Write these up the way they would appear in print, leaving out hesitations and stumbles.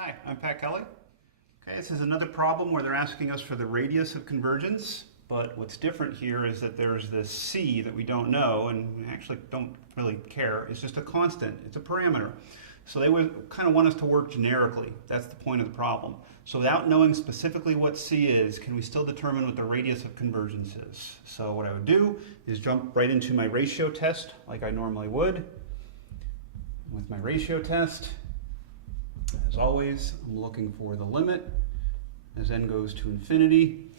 Hi, I'm Pat Kelly. Okay, this is another problem where they're asking us for the radius of convergence, but what's different here is that there's this c that we don't know, and we actually don't really care. It's just a constant. It's a parameter. So they would kind of want us to work generically. That's the point of the problem. So without knowing specifically what c is, can we still determine what the radius of convergence is? So what I would do is jump right into my ratio test like I normally would. With my ratio test, as always, I'm looking for the limit as n goes to infinity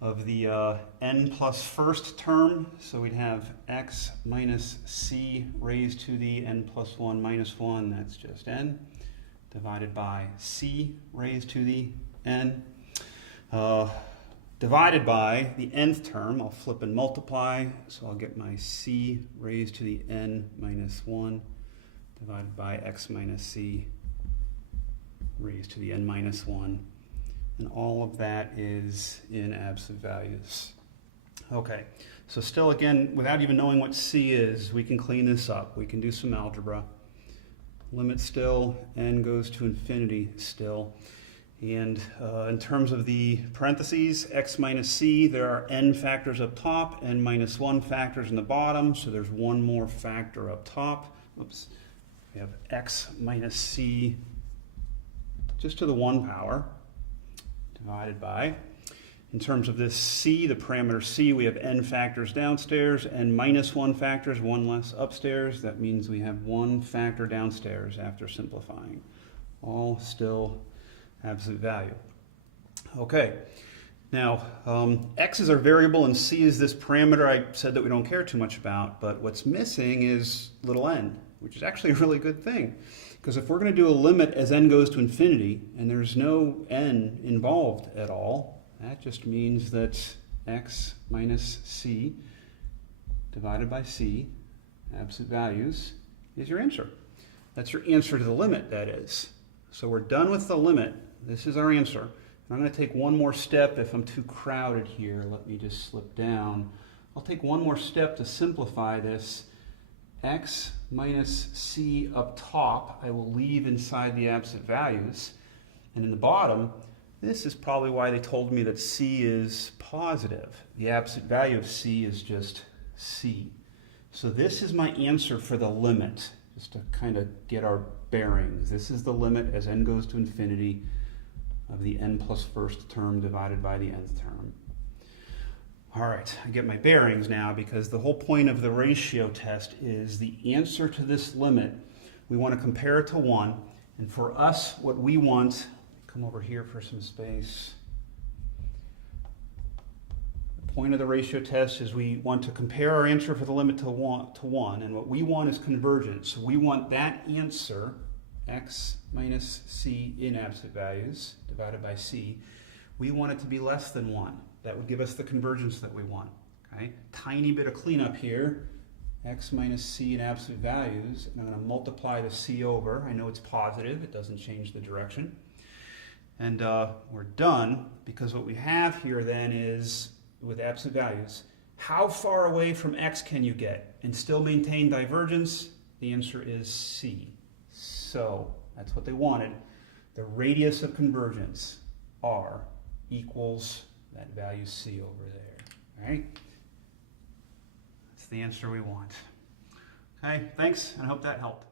of the n plus first term. So we'd have x minus c raised to the n plus 1 minus 1, that's just n, divided by c raised to the n, divided by the nth term. I'll flip and multiply, so I'll get my c raised to the n minus 1 divided by x minus c raised to the n minus 1. And all of that is in absolute values. Okay, so still again, without even knowing what c is, we can clean this up. We can do some algebra. Limit still, n goes to infinity still. And in terms of the parentheses, x minus c, there are n factors up top, n minus 1 factors in the bottom, so there's one more factor up top. Oops. We have x minus c just to the 1 power, divided by, in terms of this c, the parameter c, we have n factors downstairs, n minus 1 factors, one less upstairs. That means we have 1 factor downstairs after simplifying. All still absolute value. Okay, now x is our variable and c is this parameter I said that we don't care too much about, but what's missing is little n, which is actually a really good thing. Because if we're going to do a limit as n goes to infinity, and there's no n involved at all, that just means that x minus c divided by c, absolute values, is your answer. That's your answer to the limit, that is. So we're done with the limit. This is our answer. And I'm going to take one more step. If I'm too crowded here, let me just slip down. I'll take one more step to simplify this. X minus c up top, I will leave inside the absolute values. And in the bottom, this is probably why they told me that c is positive. The absolute value of c is just c. So this is my answer for the limit, just to kind of get our bearings. This is the limit as n goes to infinity of the n plus first term divided by the nth term. All right, I get my bearings now, because the whole point of the ratio test is the answer to this limit. We want to compare it to 1. And for us, what we want, come over here for some space. The point of the ratio test is we want to compare our answer for the limit to 1. And what we want is convergence. So we want that answer, x minus c in absolute values divided by c, we want it to be less than 1. That would give us the convergence that we want. Okay? Tiny bit of cleanup here. X minus c in absolute values. And I'm going to multiply the c over. I know it's positive. It doesn't change the direction. And we're done, because what we have here then is, with absolute values, how far away from x can you get and still maintain divergence? The answer is c. So that's what they wanted. The radius of convergence, r, equals that value c over there. All right? That's the answer we want. Okay, thanks, and I hope that helped.